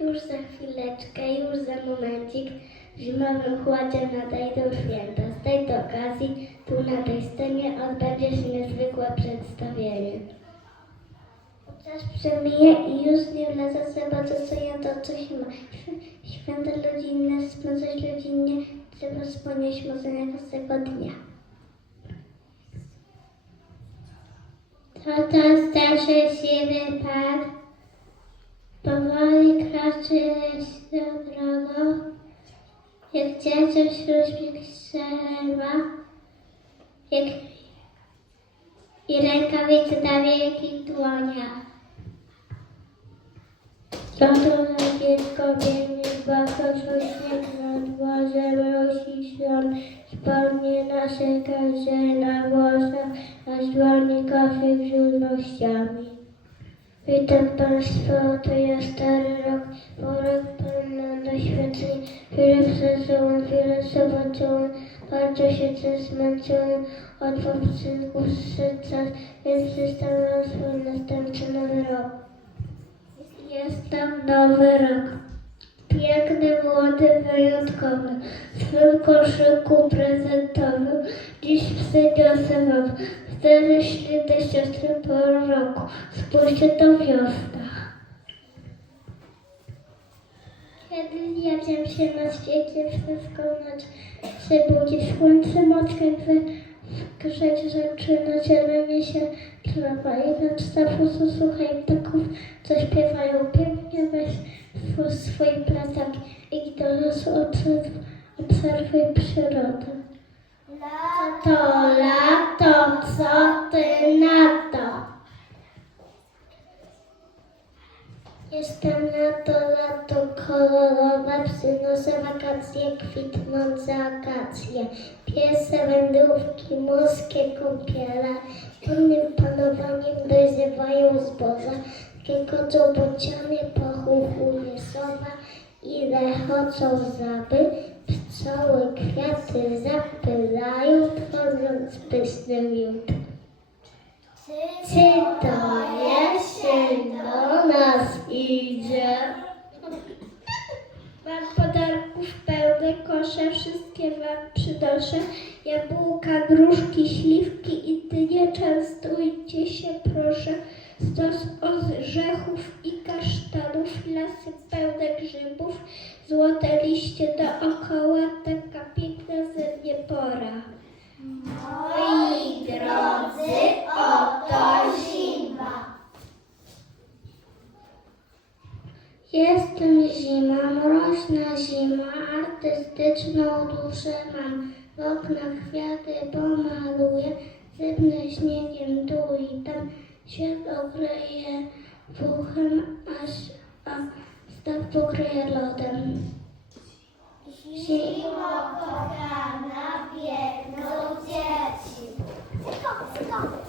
Już za chwileczkę, już za momencik w zimowym chłodzie nadejdą święta. Z tej okazji tu na tej scenie odbędzie się niezwykłe przedstawienie. Czas przemija i już nie wleca trzeba to, co ja, to, co się ma. Świ- Święta rodzinne, spędzać rodzinnie, trzeba wspomnieć może każdego dnia. To to starszy siwy pan, powoli kroczy się drogą, jak dziecię wśród strzelba, jak i rękawice na wielkich dłoniach. Lodu na dziecko biegnie, baka śnieg nad dworze, mrozi śląd, spodnie nasze każe na włosach, a dłoni koszyk żywnościami. Witam Państwa, to jest stary rok, porok pełny doświadczeń, chwilę przeżyłem, chwilę zobaczyłem, bardzo się też zmęczyłem, od poprzedników czas, więc zostawiam swój następny nowy rok. Jest tam nowy rok. Piękny, młody, wyjątkowy. W swym koszyku prezentowym dziś przyniosę wam cztery śliczne siostry po roku. Spójrzcie, to wiosna. Kiedy zjawiam się na świecie, wszystko noc się budzi. Słońce mocno grzeć zaczyna, zielenie się trawa i nad stawu słuchaj ptaków, co śpiewają pięknie, weź swój, plecak i do lasu obserw, obserwuj przyrodę. Lato, lato, co ty na to? Jestem lato, lato kolorowe, przynoszę wakacje, kwitnące akacje, piese, wędrówki, morskie kąpiele, pełnym panowaniem dojrzewają zboża, kiekocą bociany, pochuchuje sowa. I rechodzą zaby, pszczoły kwiaty zapylają, tworząc pyszny miód. Czy to jesień do nas idzie? Mam podarków pełne kosze, wszystkie wam przynoszę. Jabłka, gruszki, śliwki i dynie, częstujcie się proszę. Stos orzechów i kasztanów, lasy pełne grzybów, złote liście dookoła, taka piękna ze mnie pora. Moi drodzy, oto zima. Jestem zima, mroźna zima, artystyczną duszę mam. W oknach kwiaty pomaluję, sypnę śniegiem tu i tam. Świat okleję puchem, aż a staw pokryje lodem. Zima kochana, biegną dzieci. Ale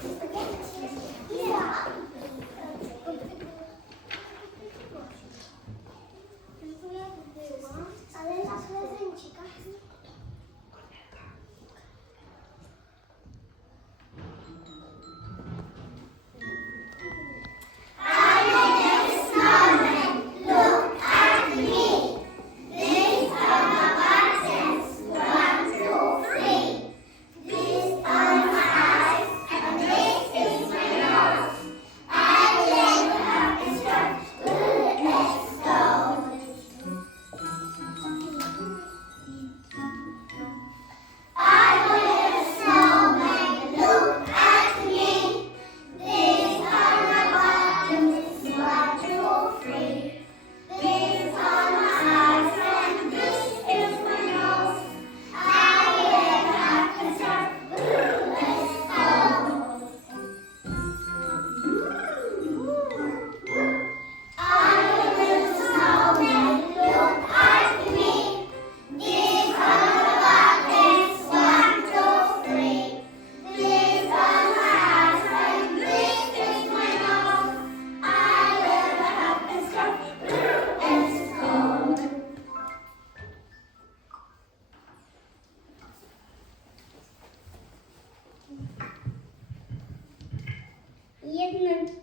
Jednak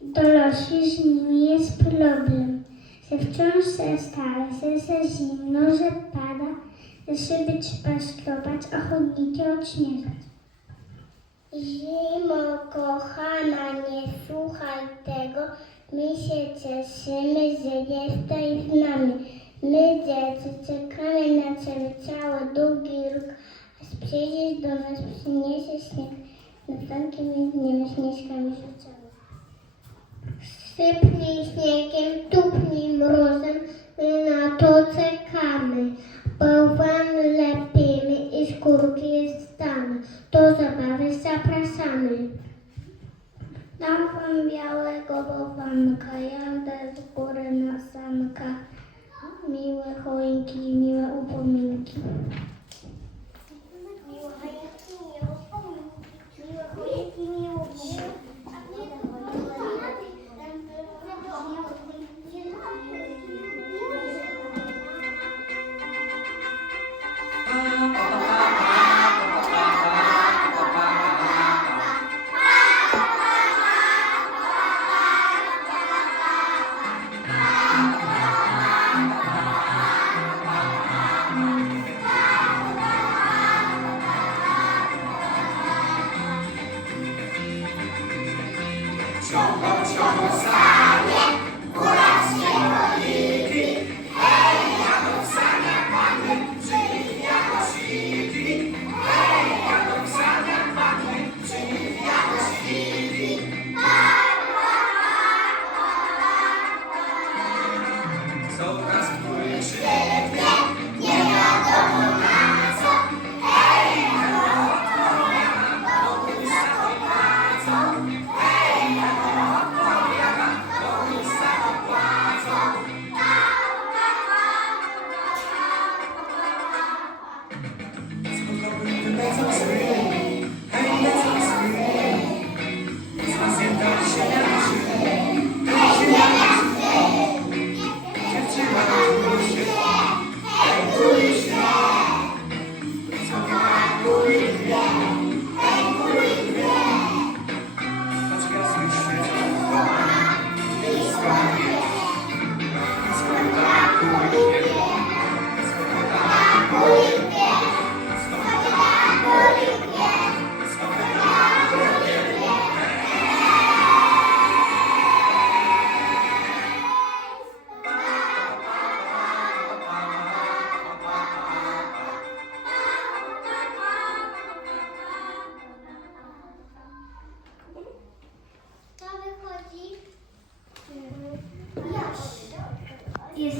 do losie z nimi jest problem. że wciąż się stale, że się zimno, że pada, że szyby trzeba skrobać, a chodniki odśnieżać. Zimo, kochana, nie słuchaj tego. My się cieszymy, że jesteś z nami. Bałwanka, jadę z góry na sanka. Miłe choinki, miłe upominki.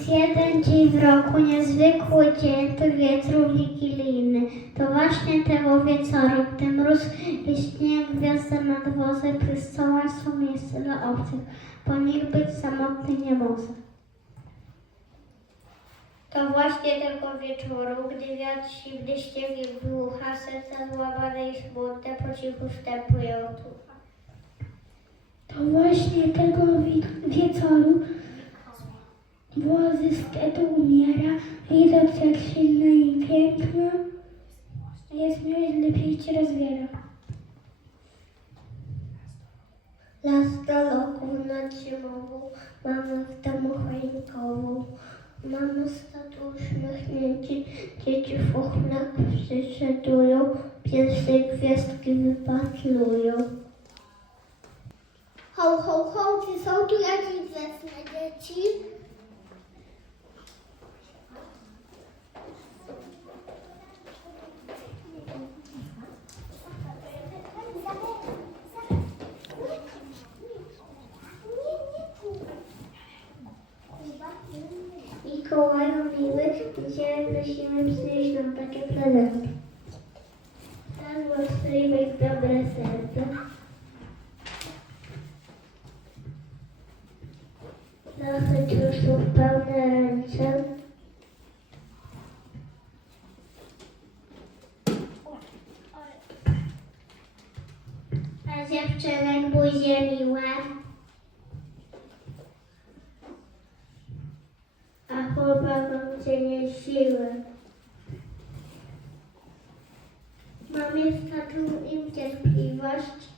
Jest jeden dzień w roku, niezwykły dzień, to wiecór wigilijny. To właśnie tego wieczoru, gdy mróz i śnieg, gwiazda nad wozem, Chrystoła są miejsce dla obcych, bo nikt być samotny nie może. To właśnie tego wieczoru, gdy wiatr silny ściewi w ucha, serca złamane i smutne po cichu wstępują tu. To właśnie tego wi- wieczoru Włozy z umiera, widząc jak silna i piękna, jest miłość lepiej ci rozwiera. Las daleką nad zimową, mamy w domu choinkową. Mamy statu uśmiechnięci, dzieci w oknach przysiadują, pierwsze gwiazdki wypatrują. Ho, ho, ho, czy są tu jakieś grzeczne dzieci? Mikołaju miły, dzisiaj prosimy przynieść nam takie prezenty. Tak właściwe dobre serce. Nasze ciosów pełne ręce. A dziewczynek buzie miłe. a chłopakom cienie siły. Mamie starczą im cierpliwość,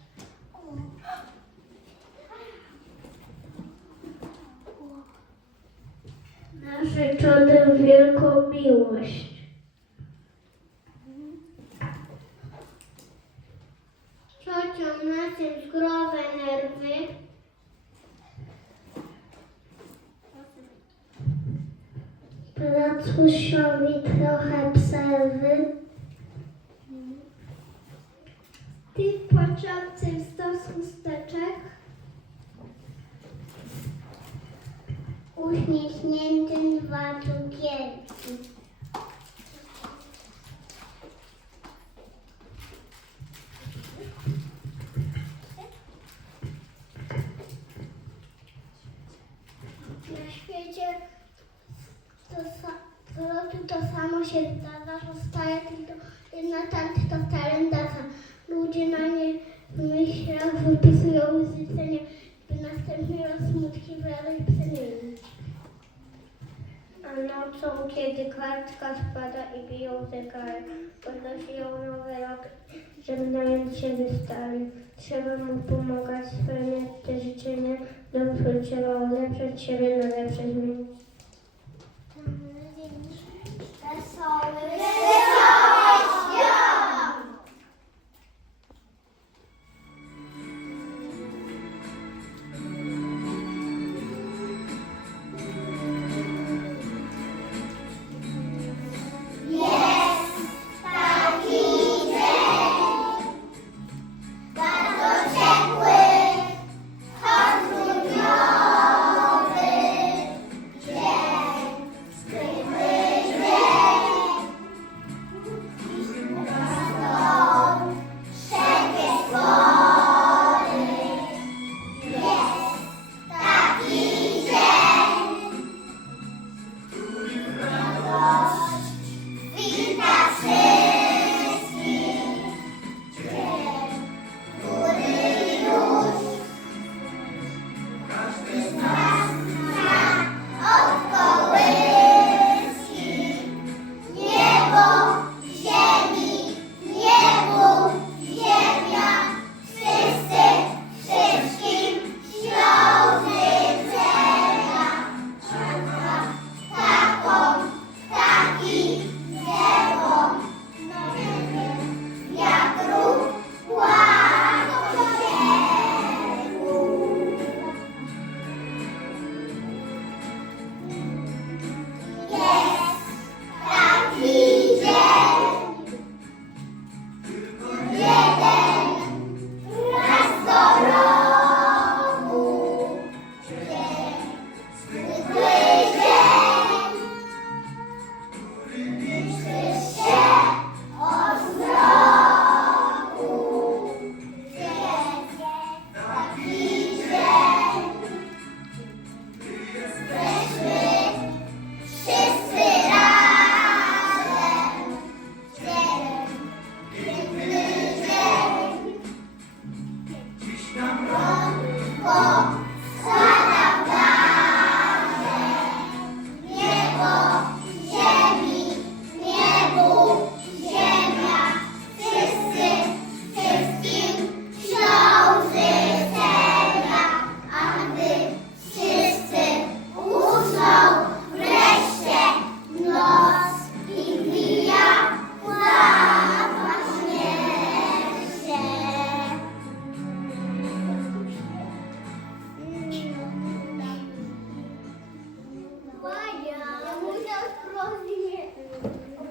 zrzeczony w wielką miłość. Ciocią na tym zdrowe nerwy. Pracusiowi trochę przerwy. Ty w początce stos chusteczek. Uśmiechnięty dwa cukierki. Na świecie to, sa- w roku to samo się zdarza, zostaje tylko jedna tanty to kalendarza. Ludzie na nie w myślach wypisują życzenia, by następny raz smutki wracać przemienić. A nocą, kiedy kartka spada i biją zegary, podnosiją nowy rok, żegnając się wystali. Trzeba mu pomagać, spełniać te życzenia, dobrze trzeba ulepszać siebie na lepsze zmiany.